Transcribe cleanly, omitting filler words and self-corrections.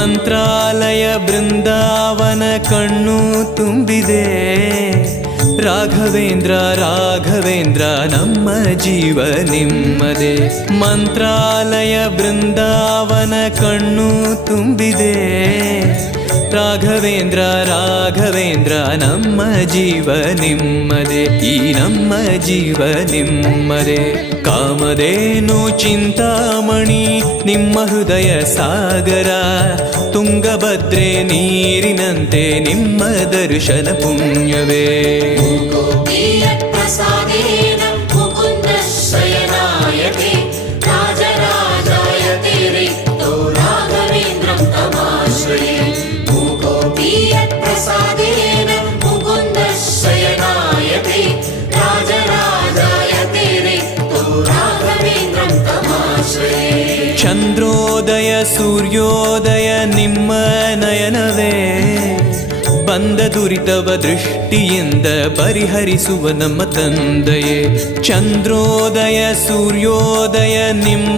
ಮಂತ್ರಾಲಯ ಬೃಂದಾವನ ಕಣ್ಣು ತುಂಬಿದೆ. ರಾಘವೇಂದ್ರ ರಾಘವೇಂದ್ರ ನಮ್ಮ ಜೀವ ನಿಮ್ಮದೇ. ಮಂತ್ರಾಲಯ ಬೃಂದಾವನ ಕಣ್ಣು ತುಂಬಿದೆ. ರಾಘವೇಂದ್ರ ರಾಘವೇಂದ್ರ ನಮ್ಮ ಜೀವ ನಿಮ್ಮದೇ. ಈ ನಮ್ಮ ಜೀವ ನಿಮ್ಮದೇ. ಕಾಮಧೇನು ಚಿಂತಾಮಣಿ ನಿಮ್ಮ ಹೃದಯ ಸಾಗರ. ತುಂಗಭದ್ರೆ ನೀರಿನಂತೆ ನಿಮ್ಮ ದರ್ಶನ ಪುಣ್ಯವೇ. ಚಂದ್ರೋದಯ ಸೂರ್ಯೋದಯ ನಿಮ್ಮ ನಯನವೇ. ಬಂದ ದುರಿತವ ದೃಷ್ಟಿಯಿಂದ ಪರಿಹರಿಸುವ ನಮ್ಮ ತಂದೆಯೇ. ಚಂದ್ರೋದಯ ಸೂರ್ಯೋದಯ ನಿಮ್ಮ